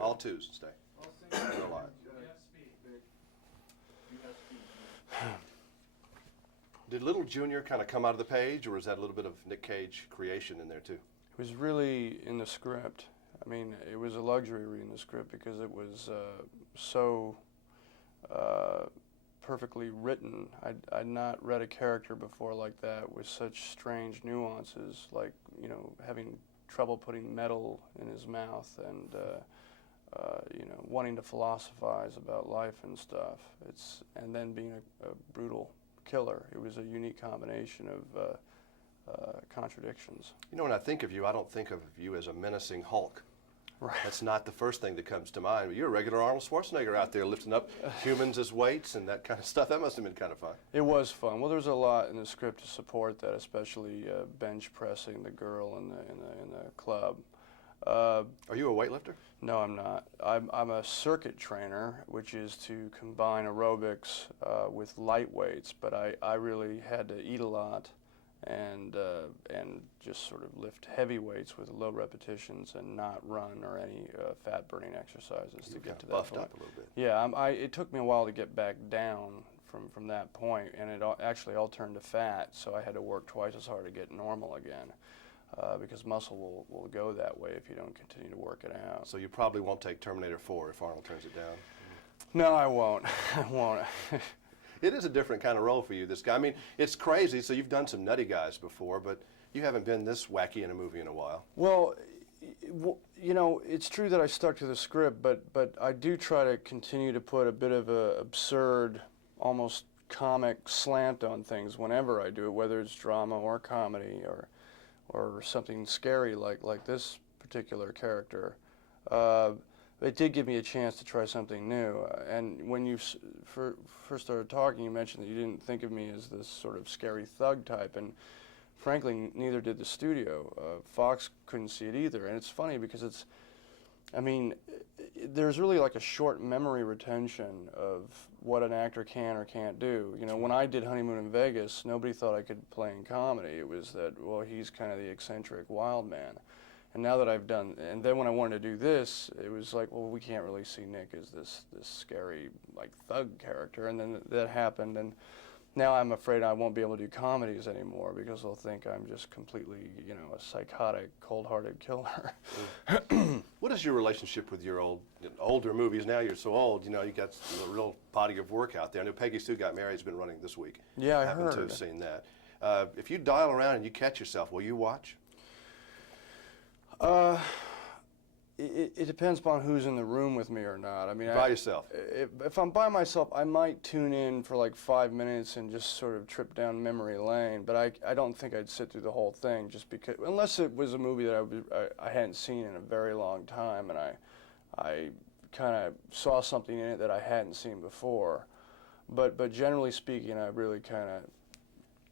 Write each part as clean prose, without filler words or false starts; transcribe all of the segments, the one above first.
All twos stay. No lie. Did Little Junior kind of come out of the page, or was that a little bit of Nick Cage creation in there too? It was really in the script. I mean, it was a luxury reading the script because it was so perfectly written. I'd not read a character before like that with such strange nuances, like, you know, having trouble putting metal in his mouth and, you know, wanting to philosophize about life and stuff. And then being a brutal killer. It was a unique combination of contradictions. You know, when I think of you, I don't think of you as a menacing Hulk. Right. That's not the first thing that comes to mind. You're a regular Arnold Schwarzenegger out there lifting up humans as weights and that kind of stuff. That must have been kind of fun. It was fun. Well, there's a lot in the script to support that, especially bench pressing the girl in the club. Are you a weightlifter? No, I'm not. I'm a circuit trainer, which is to combine aerobics with light weights. But I really had to eat a lot and just sort of lift heavy weights with low repetitions and not run or any fat burning exercises to get to that buffed point. up a little bit. Yeah, it took me a while to get back down from that point, and it actually all turned to fat, so I had to work twice as hard to get normal again. Because muscle will go that way if you don't continue to work it out. So you probably won't take Terminator 4 if Arnold turns it down? No, I won't. I won't. It is a different kind of role for you, this guy. I mean, it's crazy. So you've done some nutty guys before, but you haven't been this wacky in a movie in a while. Well, you know, it's true that I stuck to the script, but I do try to continue to put a bit of a absurd, almost comic slant on things whenever I do it, whether it's drama or comedy or something scary like this particular character. It did give me a chance to try something new. And when you first started talking, you mentioned that you didn't think of me as this sort of scary thug type, and frankly, neither did the studio. Fox couldn't see it either. And it's funny because I mean, there's really like a short memory retention of what an actor can or can't do. You know, when I did Honeymoon in Vegas, nobody thought I could play in comedy. It was that, well, he's kind of the eccentric wild man. And now that I've done, and then when I wanted to do this, it was like, well, we can't really see Nick as this scary, like, thug character. And then that happened, and now I'm afraid I won't be able to do comedies anymore because they'll think I'm just completely, you know, a psychotic, cold-hearted killer. What is your relationship with your older movies? Now you're so old, you know, you got a real body of work out there. I know Peggy Sue Got Married's been running this week. Yeah, I happen heard. to have seen that. If you dial around and you catch yourself, will you watch? It depends upon who's in the room with me or not. I mean, by yourself? If I'm by myself, I might tune in for like 5 minutes and just sort of trip down memory lane. But I don't think I'd sit through the whole thing just because, unless it was a movie that I hadn't seen in a very long time, and I kind of saw something in it that I hadn't seen before. But generally speaking, I really kind of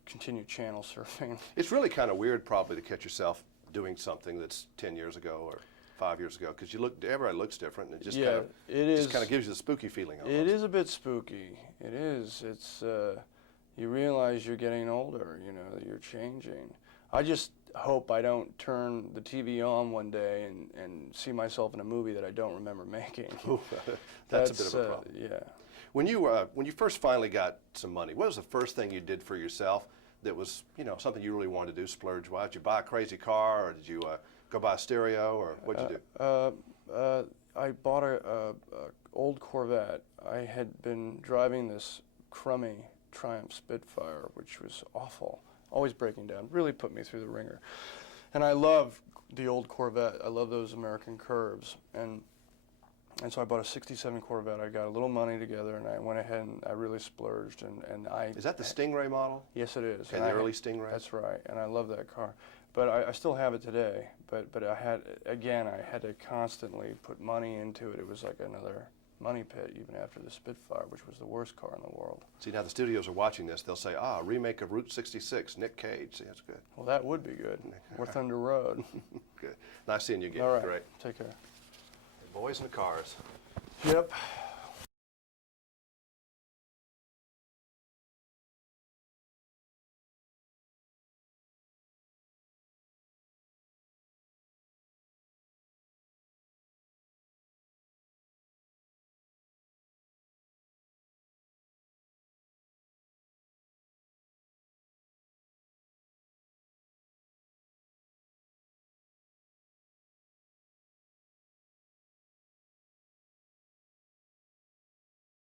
continue channel surfing. It's really kind of weird, probably, to catch yourself doing something that's 10 years ago or 5 years ago, because everybody looks different, and it just kind of gives you the spooky feeling. Almost. It is a bit spooky. It is. It's you realize you're getting older. You know, that you're changing. I just hope I don't turn the TV on one day and see myself in a movie that I don't remember making. Ooh, that's a bit of a problem. Yeah. When you first finally got some money, what was the first thing you did for yourself that was, you know, something you really wanted to do, splurge-wise? Did you buy a crazy car, or did you go buy a stereo, or what'd you do? I bought a old Corvette. I had been driving this crummy Triumph Spitfire, which was awful, always breaking down, really put me through the ringer. And I love the old Corvette. I love those American curves. And so I bought a '67 Corvette. I got a little money together, and I went ahead and I really splurged. And I Is that the Stingray model? Yes, it is. And the early Stingray? That's right, and I love that car. But I still have it today. But I had to constantly put money into it. It was like another money pit, even after the Spitfire, which was the worst car in the world. See, now the studios are watching this. They'll say, a remake of Route 66, Nick Cage. See, that's good. Well, that would be good. Or Thunder Road. Good. Nice seeing you again. All right. Great. Take care. The boys in the cars. Yep.